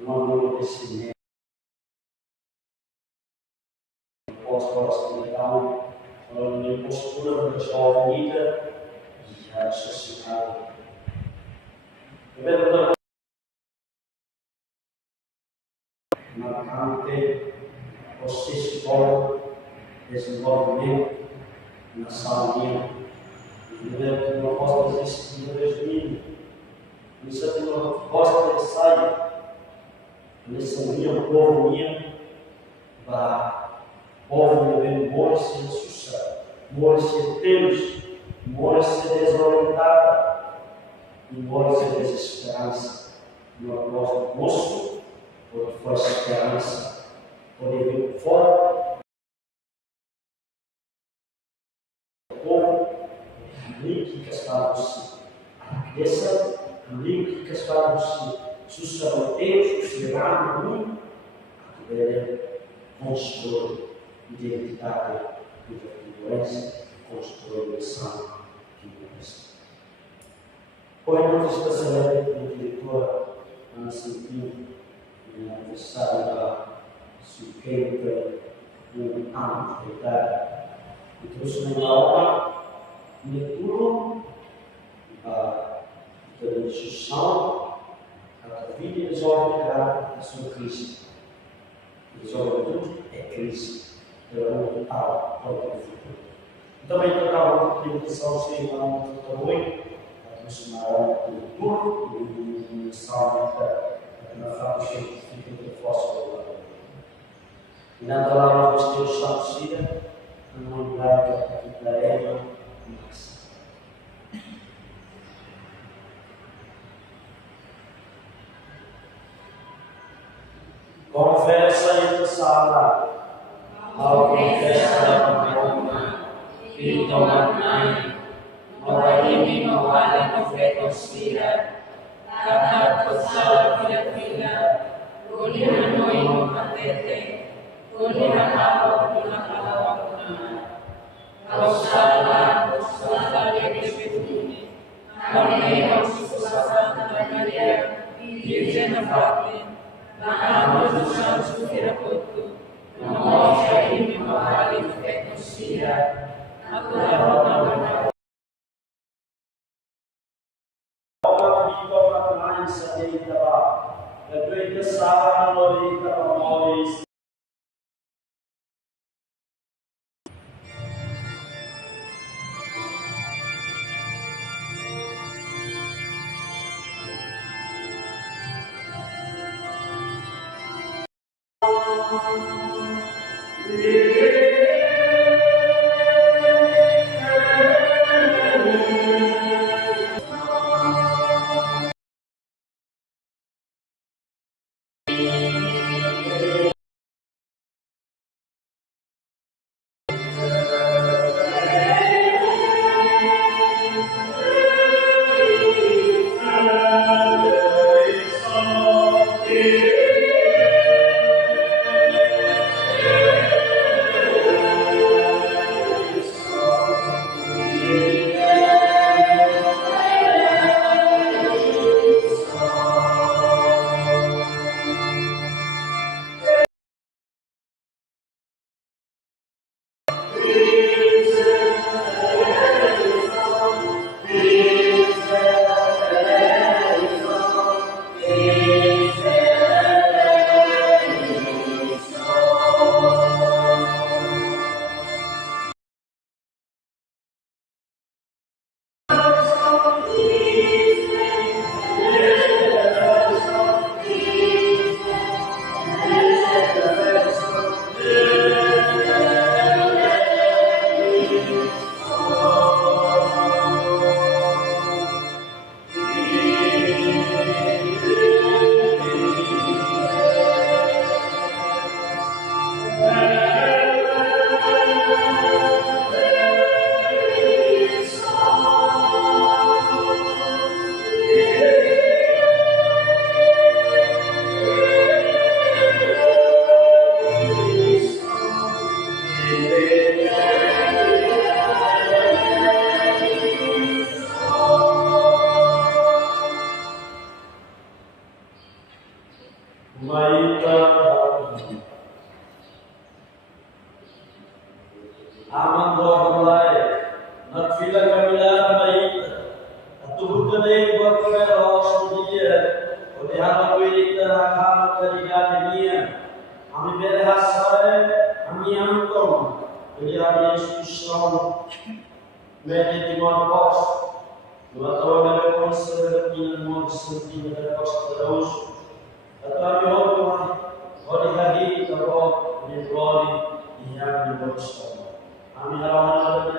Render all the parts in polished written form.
no anno desse mês, pós-próximo Natal, a postura da jovem vida e a sociedade. Marcante o stesso modo desenvolvimento na saúde e uma costa de 2000. Isso é uma costa de saia. Nesse dia, o povo minha vai povo ver morte e sussa, morte Deus, morte desorientada e morte desesperança. No nosso moço, porque foi esperança, poder vir fora do povo, link que está no si. Esse link que está no si, suscetível, chegar no mundo, que deve construir identidade de doença, construir missão de doença. Foi muito especial no diretor Ana Santinho, na universidade da Suqueira, um ano de idade, e trouxe uma aula de leitura da instrução, a vida resolve a sua crise. Resolve tudo é crise, pelo mundo total, para o futuro. Também tocava uma educação sem uma também, a trouxe uma aula de leitura e salve na frase científica do fósforo. E na palavra dos teus sabes, não lembrar da Eva, mas. Confessa e te salva, ao confessar a alma, e toma mãe, morre-me no vale no fe conspira. Kata kusala kila kulina noi matete kulina hawa kulina hawa kuna kausala yekefuni kame susasa Maria Virgem Fati na amo do santo Firaputo na morte e no vale do Feconsira na tua Mengenai buat keberos dia, oleh hal kita akan terjadi dia. Kami berhasil, kami angkum, beliau Yesus Kristus, menjadi bos. Dua tahun dari konser dengan monster dengan bos terus. Tetapi oleh hari terus di glory yang dibos. Kami harap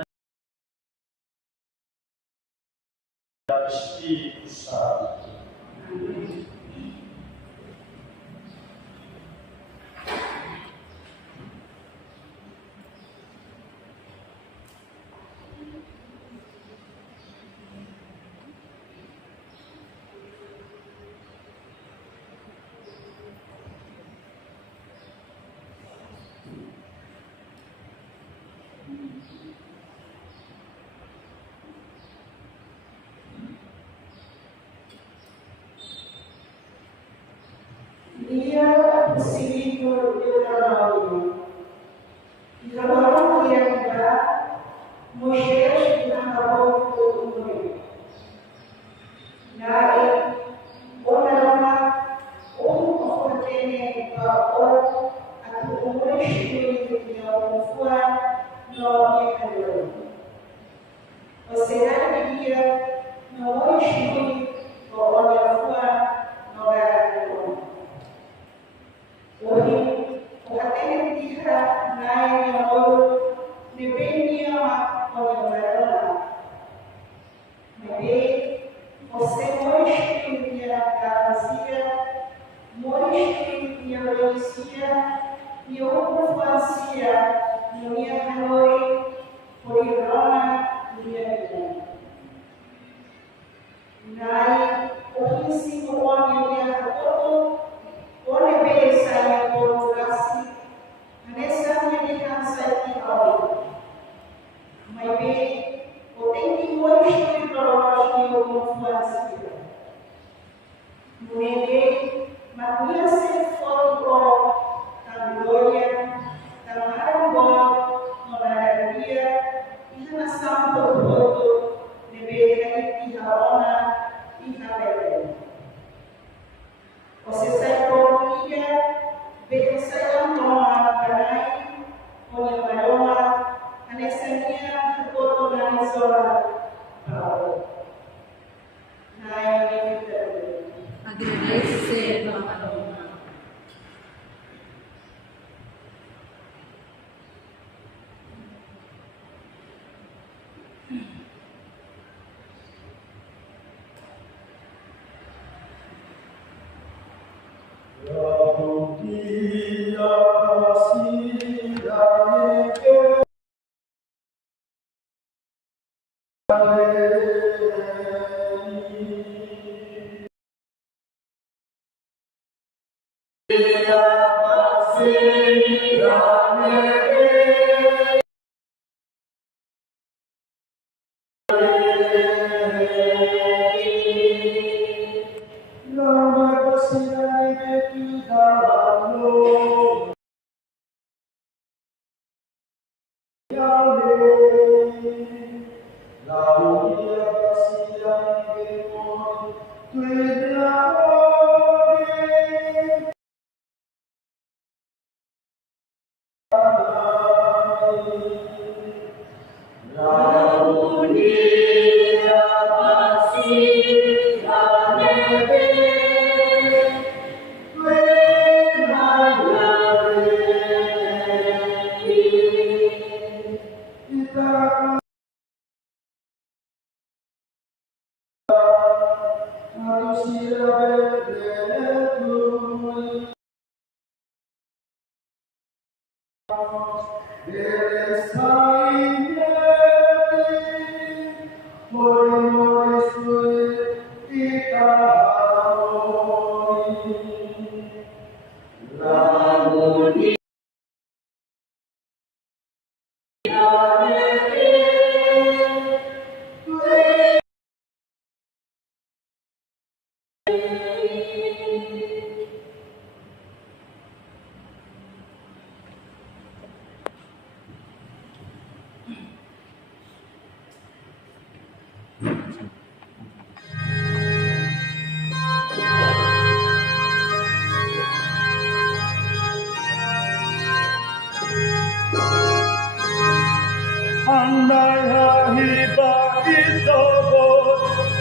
Espírito Santo. Dia seguindo o trabalho. E trabalhando que ia Moisés acabou todo mundo. Daí, orava, oportunidade para o espírito de alguma não é calor. Você não diria, não é espírito, ou não é calor. Hoje, o até na minha dependia olha mas você hoje a vazia, hoje conhecia e eu fazia minha calor por irona minha vida. Daí, o princípio onde minha calor oleh saya korporasi, nessa medikan saya tahu, maybe tem hoje para hoje eu confio. Mulher, mas minha ser foto da glória, da maravilha, moradia, e na santo todo, deveria ir a ona e a bela. Você sai por dia, vê saya toma panai, olha maior, anexania foto na isola. Agradecer pela palavra.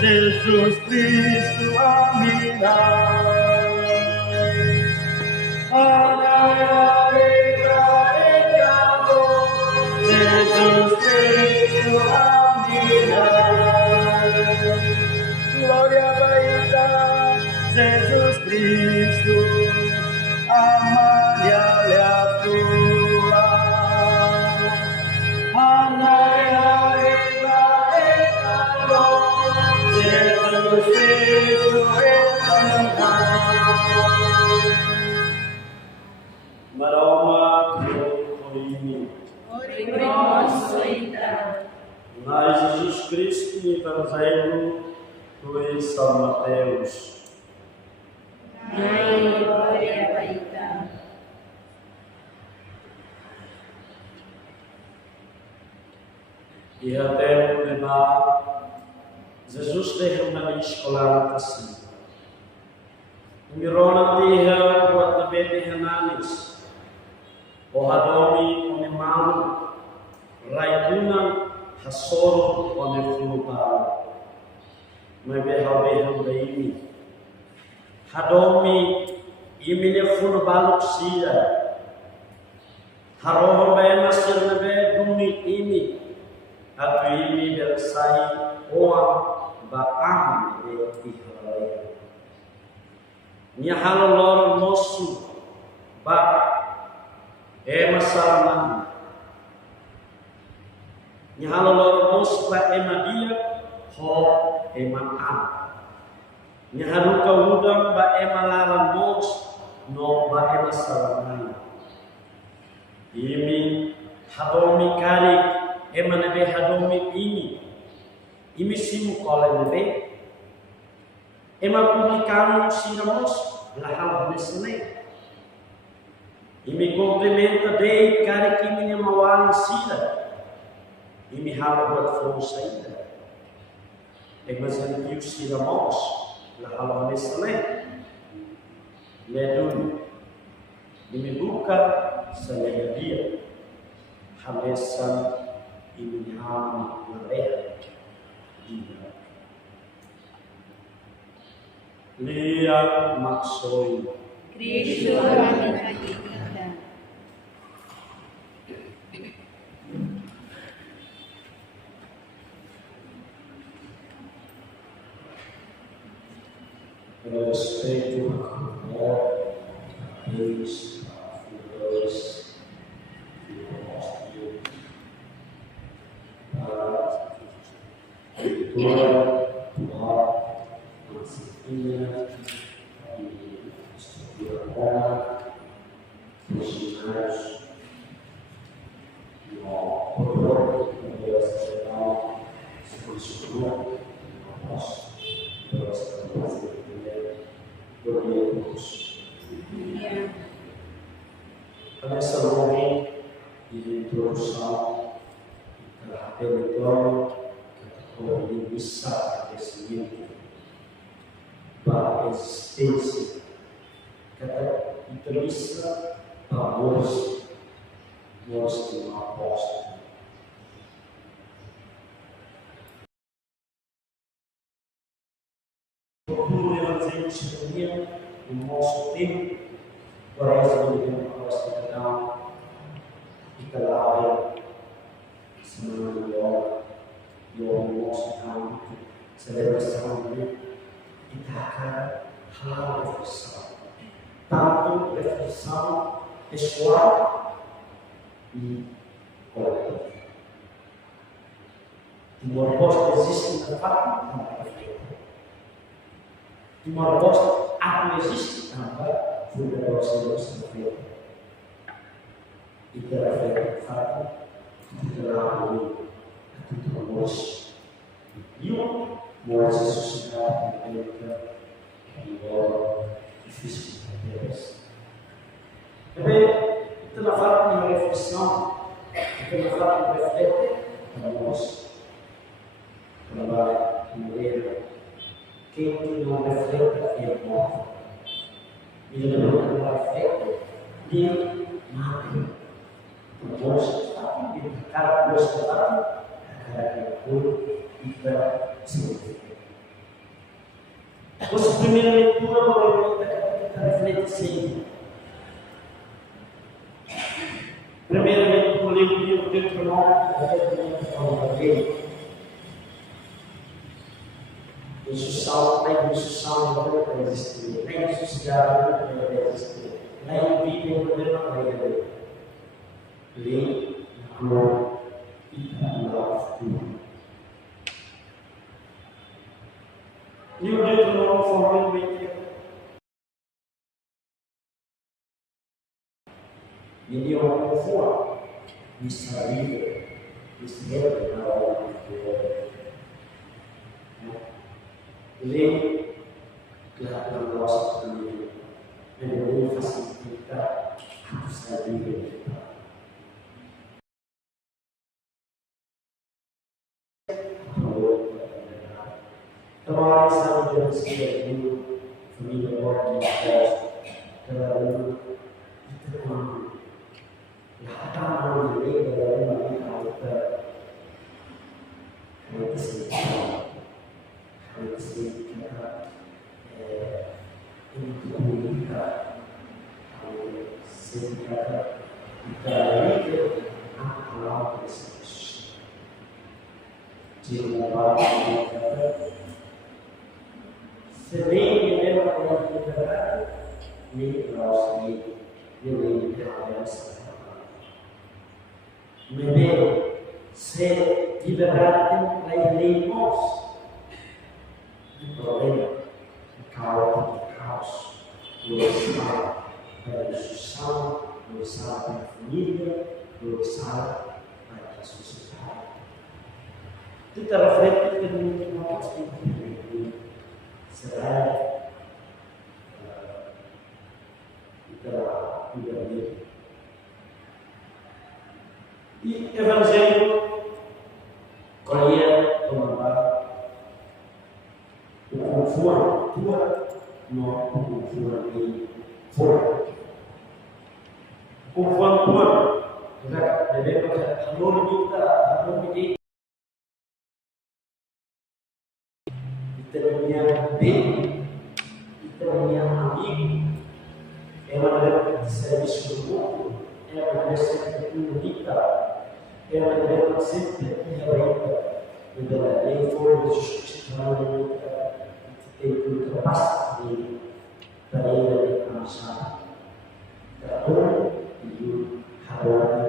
Jesus Cristo a mirar. Jesus Cristo a mirar. Glória baita, Jesus Cristo, amalha a tua. Jesus Cristo Maroma Koimi. Mas Jesus Cristo e Evangelho do São Mateus. E até o levar Jesus teve uma escolar assim. O Mirona teve buat lebih dihananis. Ohadomi onemau raikuna hasoro onefulutal. Mebehabehan baimi. Hadomi imine fulubaluk sila. Haroho bae nasir nebe dumi ini. Atu ini bersai oam baam de ihalaya. Nyahalo lor mosu ba masalaman. Nyahalo lor mosu ba emadia ho emaan. Nyaharu kawudam ba emalaran mos no ba masalaman. Imi hadomi kari emanebe hadomi ini. Imi simu kole nebe ema publicano sinamos lahal nesne. Imi complementa de cara que me mawali sila. Imi hala buat fo saída. Ema zantiu sinamos lahal nesne. Ledun imi buka saya dia hamesan imi ham nare dia. Lihat maksoi Cristo kita. Respeito amor Deus Deus Nessa momento de introdução da território com linguiça desse livro para a existência cada entrevista para nós que não apóstolo. Procuro o Evangelho disponível no nosso tempo para resolver a nossa questão e calar semana de hora e o nosso campo, celebração de Itaca, a reflexão. Tanto reflexão pessoal e coletiva. Uma resposta existe na parte da reflexão. Uma resposta não existe na parte foi da nossa feita. E pela fé, de fato, terá a tudo nós. E o nós ressuscitado na terra, embora difícil de Deus. Também, pela falta de reflexão, pela falta de refletir, para nós, trabalho, mulher, quem não reflete é morto. E não reflete, nem nada. Nós, cada coisa, cada cor e para se Nossa primeira leitura, está reflete assim. Primeiramente, eu li o livro de Deuteronômio, o salmo, nem o salmo não vai existir, nem o sossegado não vai existir, nem o vídeo não vai existir. Lê, glória e love. E o Deuteronômio formalmente ele é uma forma de saída, de ser na hora de ler a nossa família, ele facilita a saída. Então, a sabe de você aqui, família agora de festa, cada um, e todo está na mão direita, da uma outra, muito simples. Ser liberado da lei nós. O problema é caos, glorificar a destruição, glorificar a família, glorificar a ressuscitar. Tu está à frente de muito mais tempo. Será da vida. E Evangelho colher o conforto tua, não o conforto de fora. O conforto tua, devemos a nome de determinar bem, determinar amigo, é uma maneira de serviço do mundo, é uma maneira sempre bonita, é uma maneira sempre realista, em forma de justiça, tem que ultrapassar dele, para ele alcançar a dor e o calor.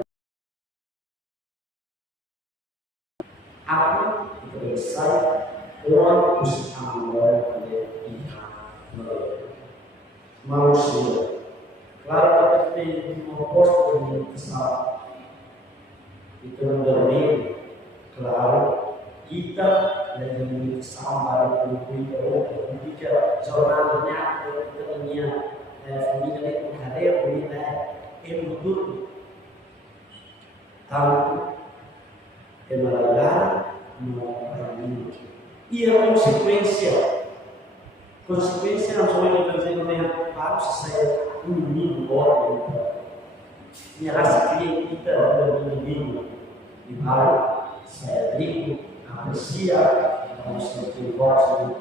Abre e também sai, onde os amores podem mas, claro que tem uma proposta de alimentação e também, claro, kita dan memiliki sabar dan memiliki memiliki seorang anak kita punya família itu karya punya betul tahu kemalahan mau ini ia konsekuensia não sou eu fazendo nem para saya menino bom minha raça cria kita dan menino di baru saya rico aprecia, vamos ter gosta de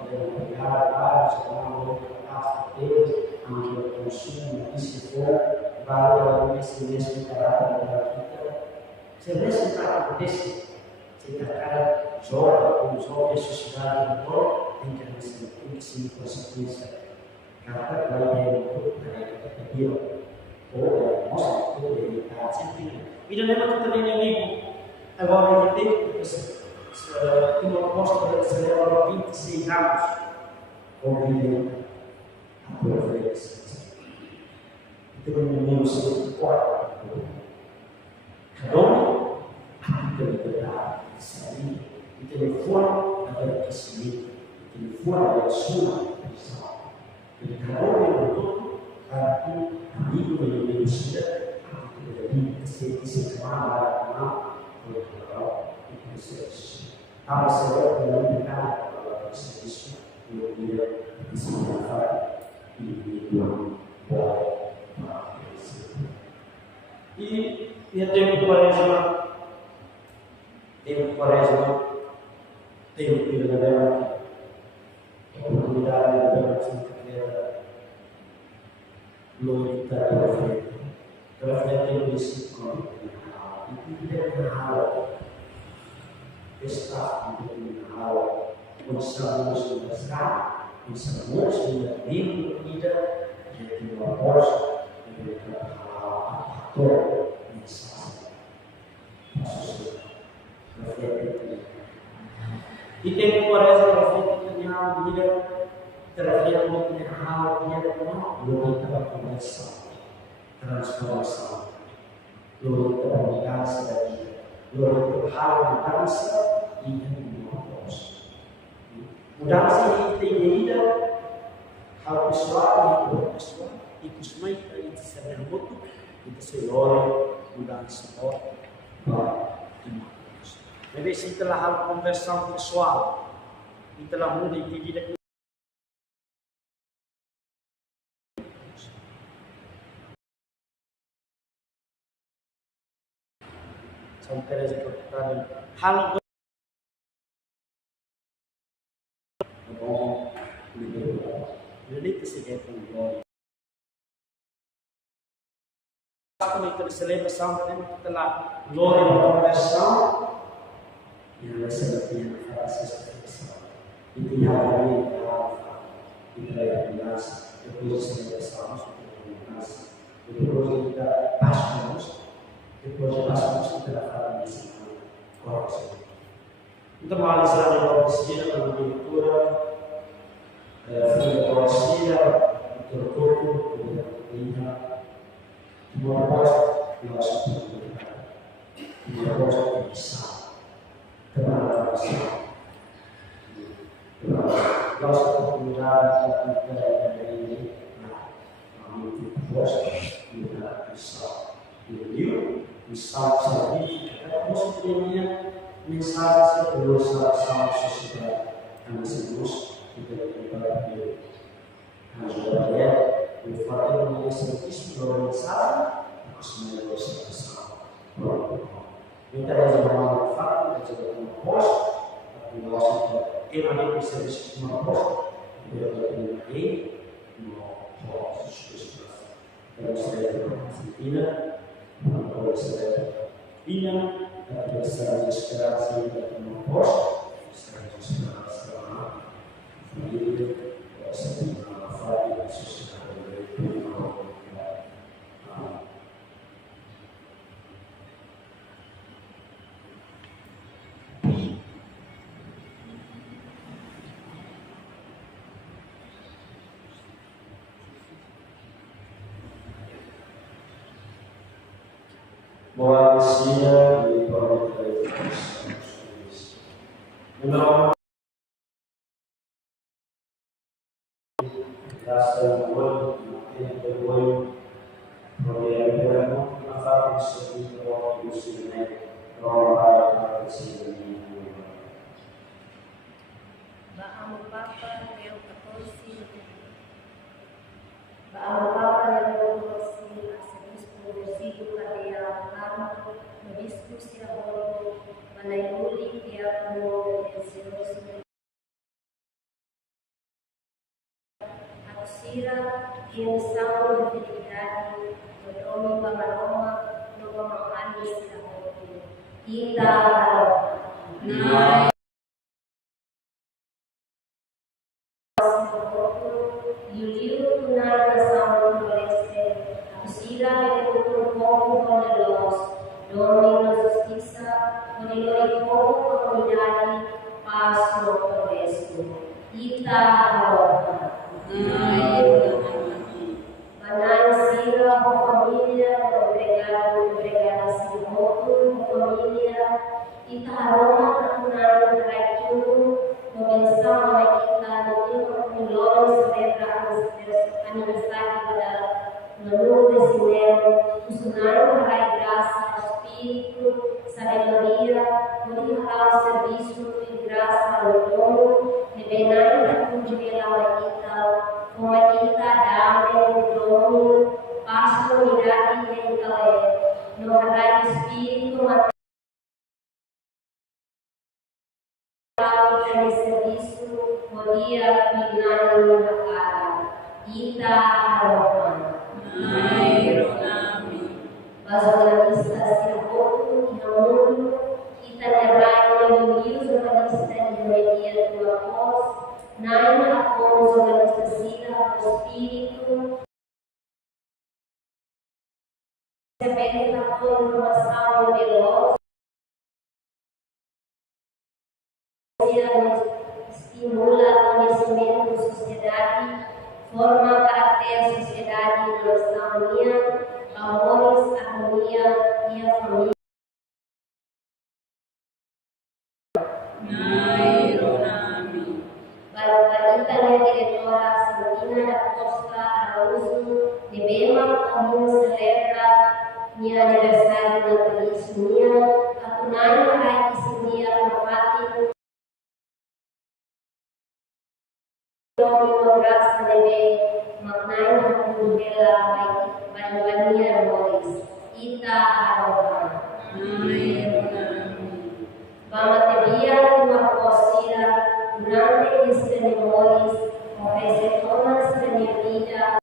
pegar vários, como a deles, onde eu consumo, e se for, vai esse mesmo caráter da vida. Se esse caráter desse, se a cara joga, como joga a sociedade do corpo, tem que ser consequência. Caráter vai ter ou mostra que ele está sempre. E não lembra que também amigo, agora ele tem uma proposta de celebrar 26 anos convivendo a profecia. Então, no meu segundo quarto, cada um tem liberdade de sair e telefone para crescimento, telefone da sua prisão. Cada um é todo, cada um amigo da universidade, que se chama lá, a pessoa que não tem nada para o serviço, eu queria significar indivíduo bom para crescer. E tempo de quaresma, tempo que verdadeiramente a oportunidade de tidak berhalau. Está muito berhalau. Começamos a casar, começamos a viver a vida de uma voz de berhalau ator mensagem. E tem por exemplo profeta yang dia terakhir berhalau dia belum dapat conversão, transformação, belum dapat mudança da vida, belum berhalau mudança e uma voz. Mudança que tem vida, hal pessoal e costuma itu saber muito, itu seloi mudança para imagens. Mas setelah hal conversão pessoal, setelah muda di vida sampai seperti hal Jadi kesegiatan glory. Quando itu celebração setelah glory conversão, yang seperti yang sexta-feira. Itu yang hari kita yang biasa, depois celebração, depois kita passamos, kita dapat misi correção. Então, mais a oficina da leitura, fui conhecida do corpo, da vida, de uma voz que nós podemos dar, de uma voz de missão, trabalhar a missão. Nossa oportunidade de ter a muito proposta e da missão. E o livro, missão salvífica, é como se teria mensagem sobre a salvação da sociedade, a nossa luz. O fato de santíssimo da mensagem é a consideração. Então, o fato de ter uma proposta, a nossa permanente precisa de uma proposta, e não pode se então, você deve ter uma disciplina, uma coisa disciplina, a criação de esperança e uma proposta, a esperança família, essa família social, boa dia e boa noite. Graças ao amor, tempo olho, poder não falar isso aqui para o Senhor, para o Senhor. Baamo Papa Leo XIV, Baamo Papa Leo XIV, Arcebispo Rosido Cardeal Arno, Nobispo Sirabordo, Manaimuli Diacono Enseroso, Sira, Kinsau da Fidelidade, Domi Pamaroma, Nova Ani Sirabordo, Ita Nai. Yuliu tunai nação florescer, Sira veio povo poderoso, domina justiça, poderoso povo comunidade, paz no progresso. Ita Manai Sira, família, obrigada, Senhor, família, Itaroma, Tunai, Raituno, Convenção, Maquita, Nilo, celebra aniversário pada Manu Brasileiro, Funcionário, Rai Graça, Espírito, Sabedoria, Modificar o Serviço de Graça ao Dono, Rebenai, Fundimela, Maquita, Maquita, Dame, Dono, Pasto, Unidade e Encalé, no Rai Espírito, serviço, podia pinar na cara. Ita Haropan. Naironami. Basolista Siraboto, após, naina após organização do espírito, recebendo a tua informação modelosa, estimula o conhecimento da sociedade, forma caráter da sociedade em relação à harmonia, valores, harmonia e a família. Balita diretora Santina da Costa Araújo de Bema, como celebra meu aniversário natalício, a tunai hai que se dia no Domino graça deve maknai na kundela banyak moris ita aroha. Vamos ter uma postura durante este memórias, oferecer todas a minha vida,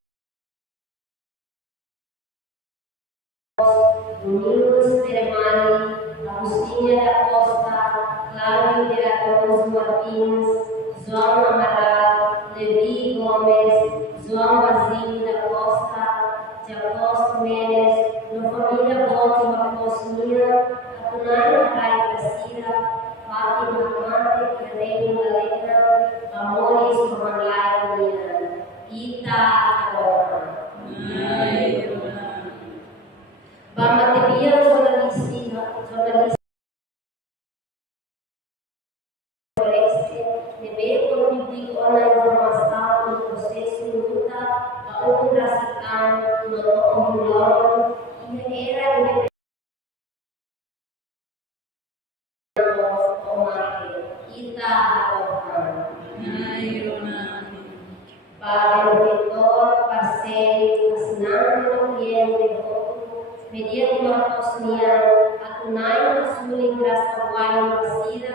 Domingos Peremani, Agustina da Costa, Cláudio de Araújo Martins, João Amaral, Levi Gomes, João Basílio da Costa, Jacó Mendes, na família Bote Marcosminha, a Tunai Rai Brasília, Fátima Mate, Cadeiro Galena, Amores Romanlai Unian, Ita Agora. Bamateria jornalista deve contribuir com a informação no processo de luta a ocupação no comunidade e era independente kita lakukan. Para benefício parceiro, assinante cliente media Marcosnia, a tunai na sua graça wai nascida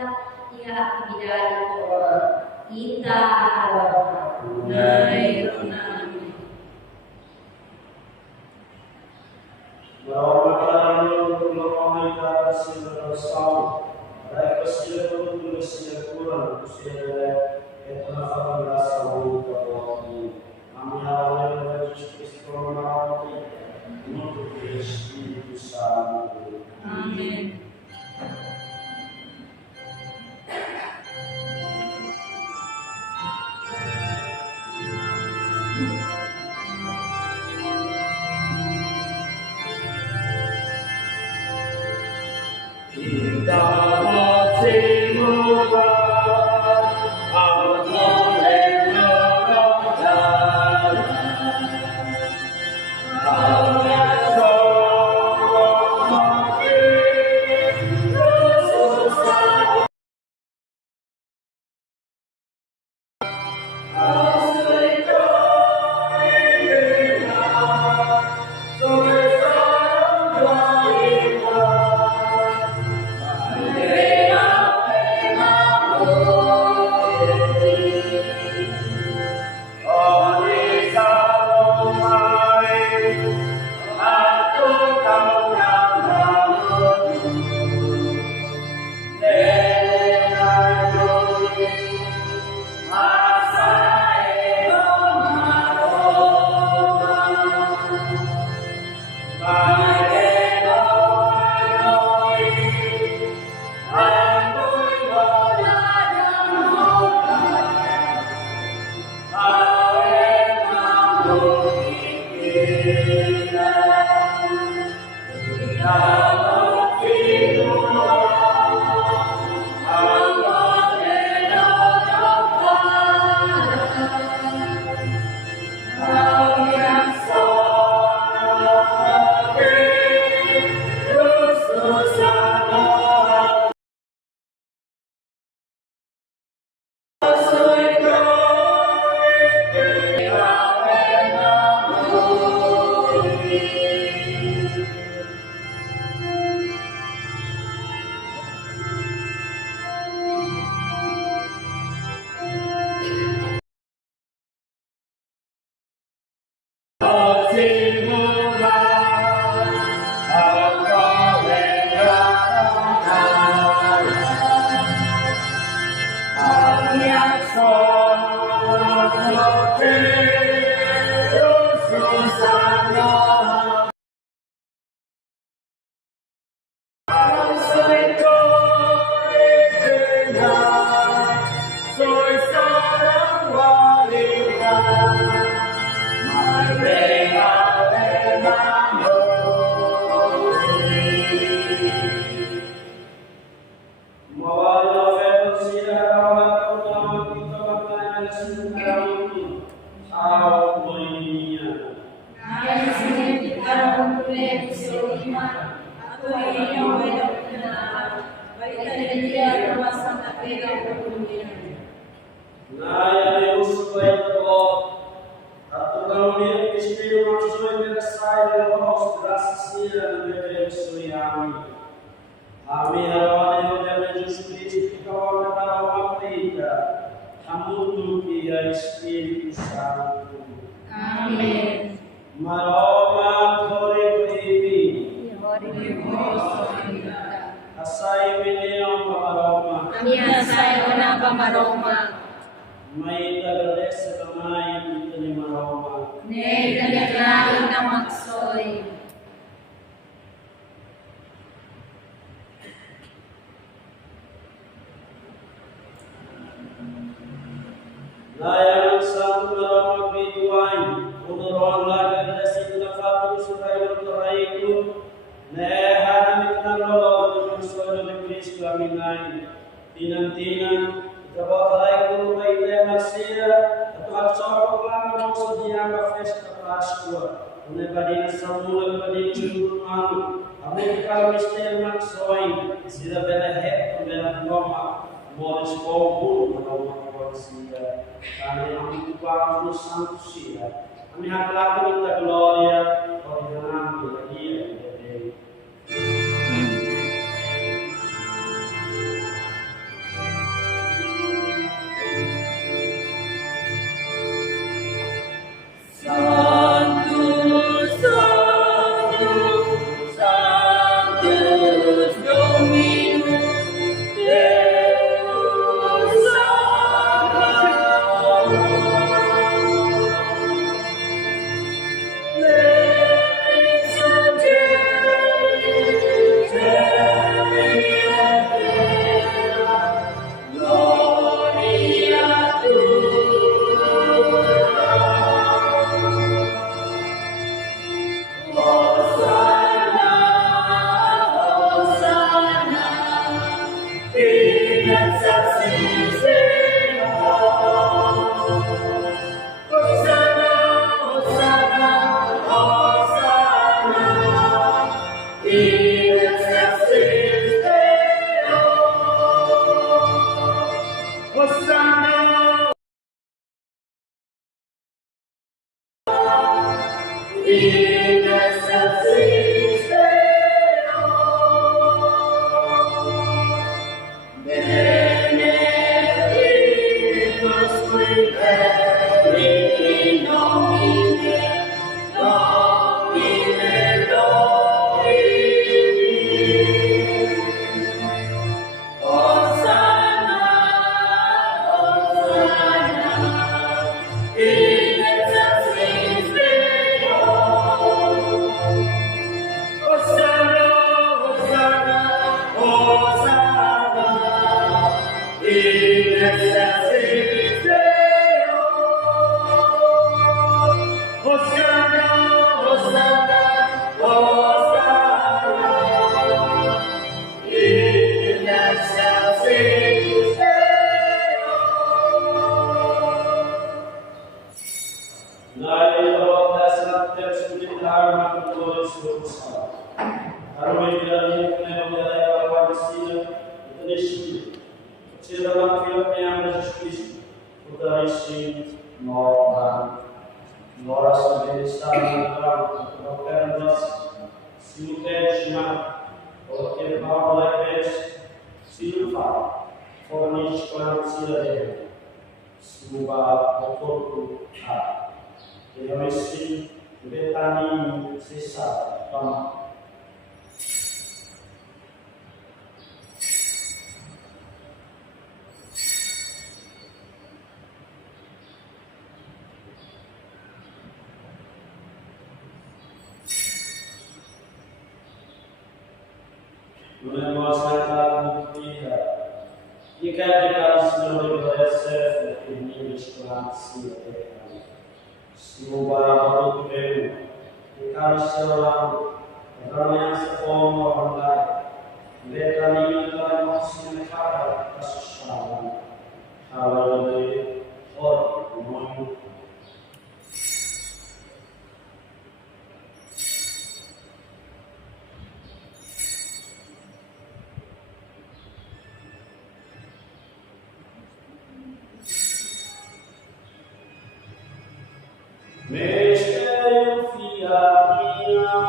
e a atividade comum. Ita aloha. Berapa kali kita hasil bersama, mereka hasil pun hasil kurang, hasil itu nafas berasa untuk kami. Kami awalnya berjuang sekolah untuk Espírito Santo. Amém. menguasai kita. Jika kita selalu berhasil ini inspirasi kita, semoga waktu itu kita selalu berani seform orang lain. Mereka ini dalam maksudnya kata kesusahan, kalau dari orang umum. Mistério fiadinho,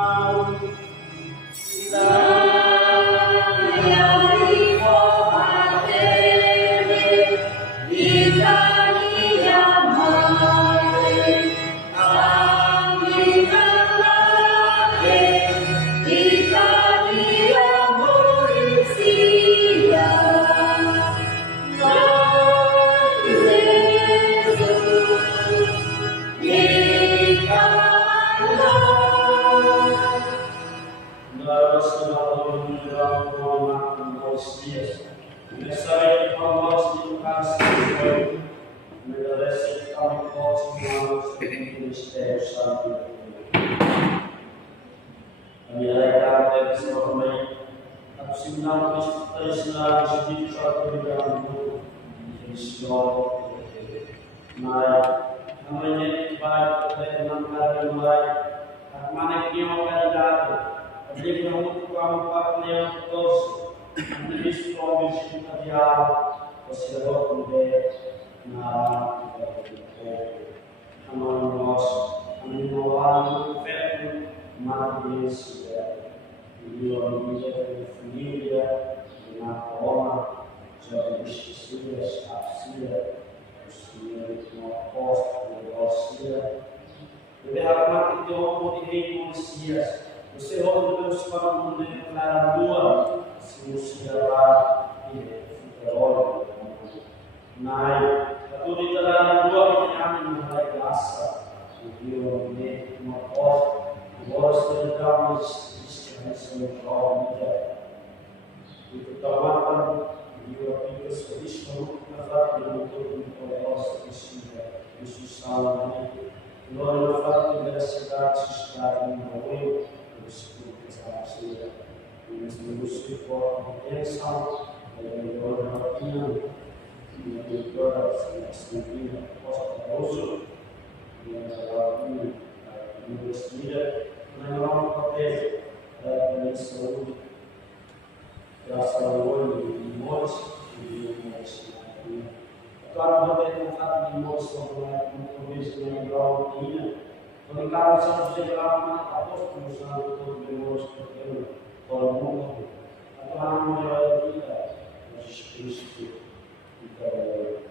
Italia.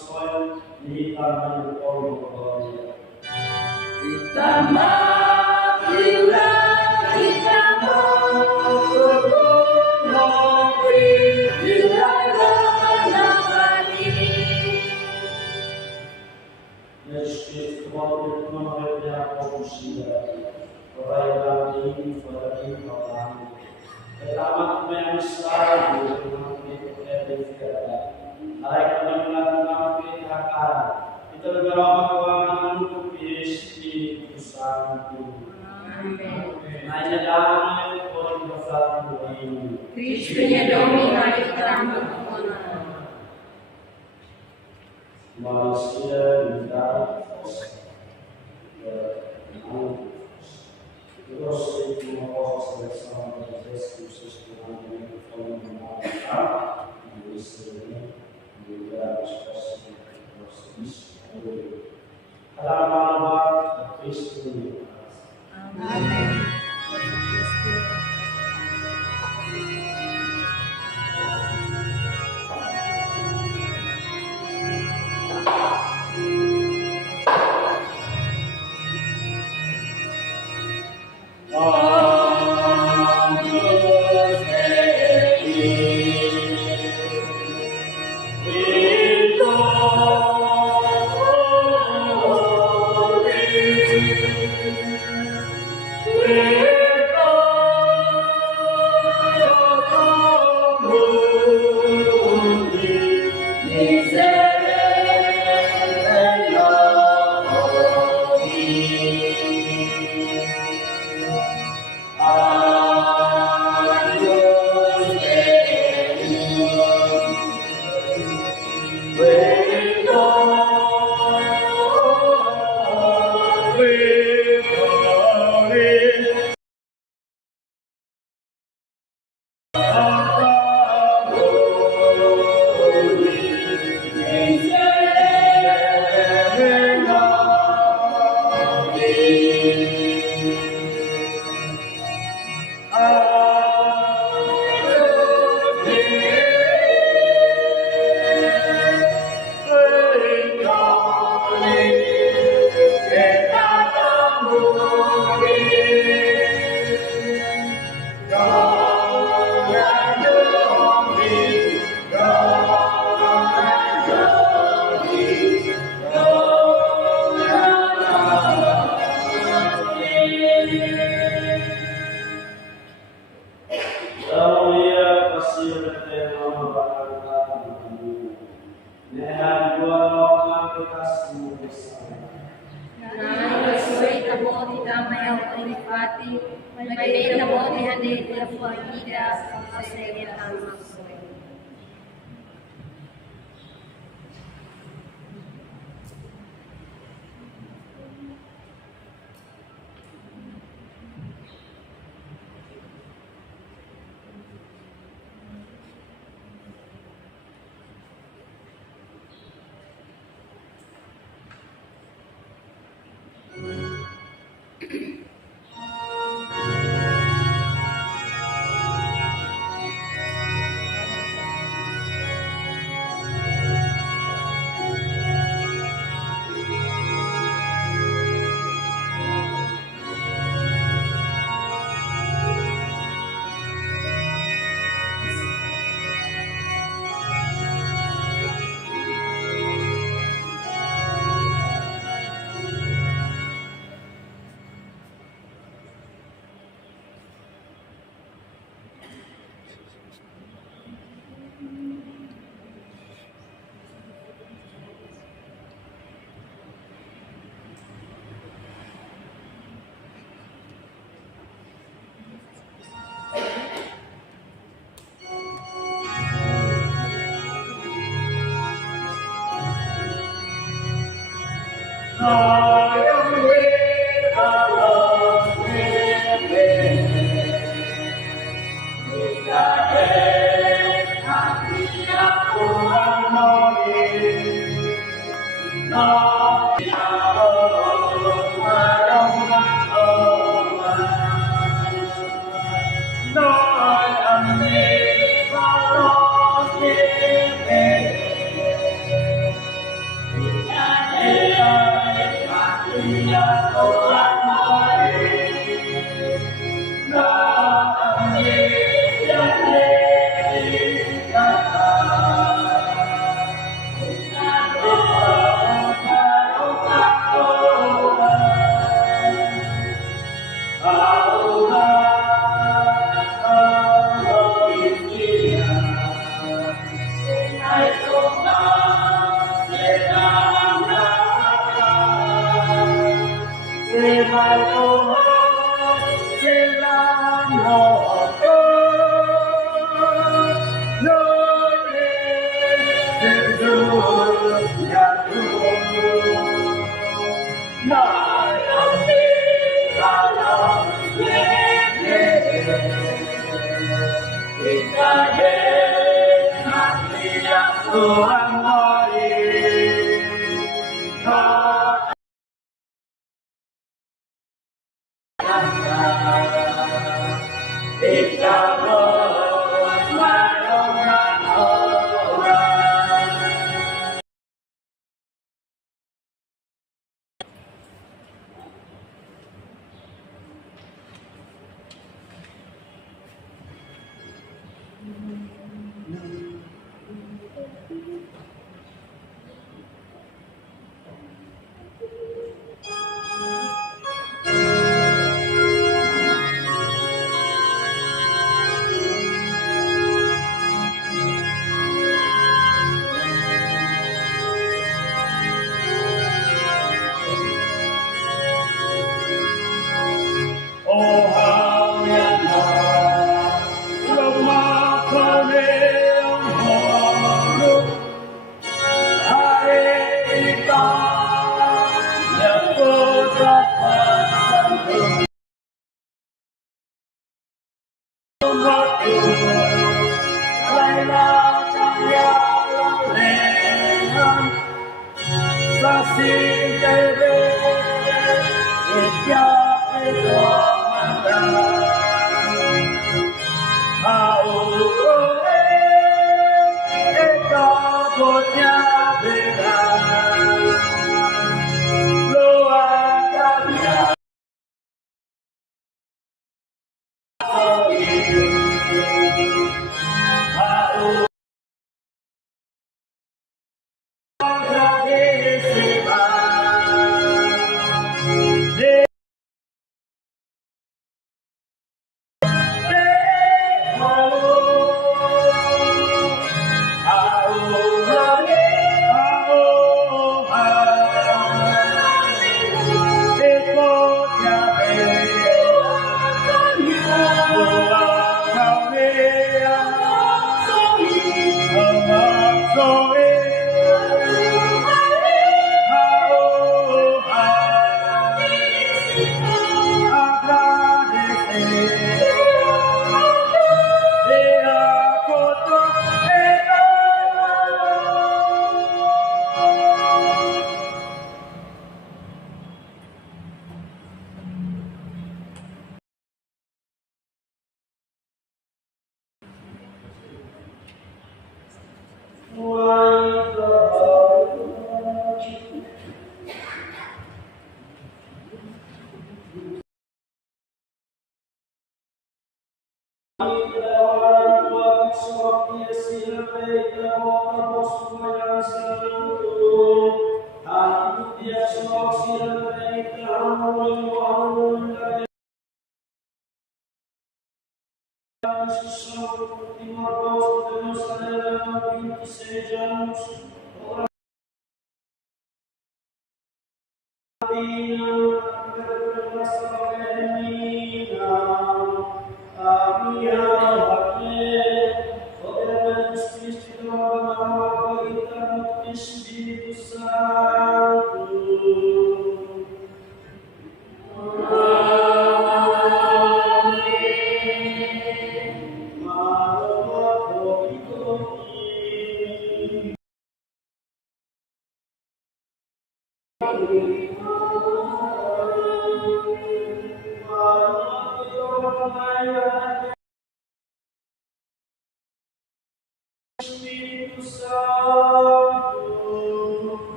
soil, hitam dan berpolong-polong. Kita marilah kita mengopi di dalam hati. Yesus Kristus mengajar manusia, perayaan ini pada ini orang. Pertama yang besar itu mengambil kebenaran. Hari kebenaran mengambil akal. Kita berdoa keuangan untuk Yesus Tuhan. Nanya damai orang bersatu ini. Kristunya Domini hari kita Manusia minta terus itu mau bersama Yesus Tuhan yang mengajar di sini juga seperti Kristus. Alamat Kristus. Amin.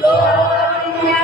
Doa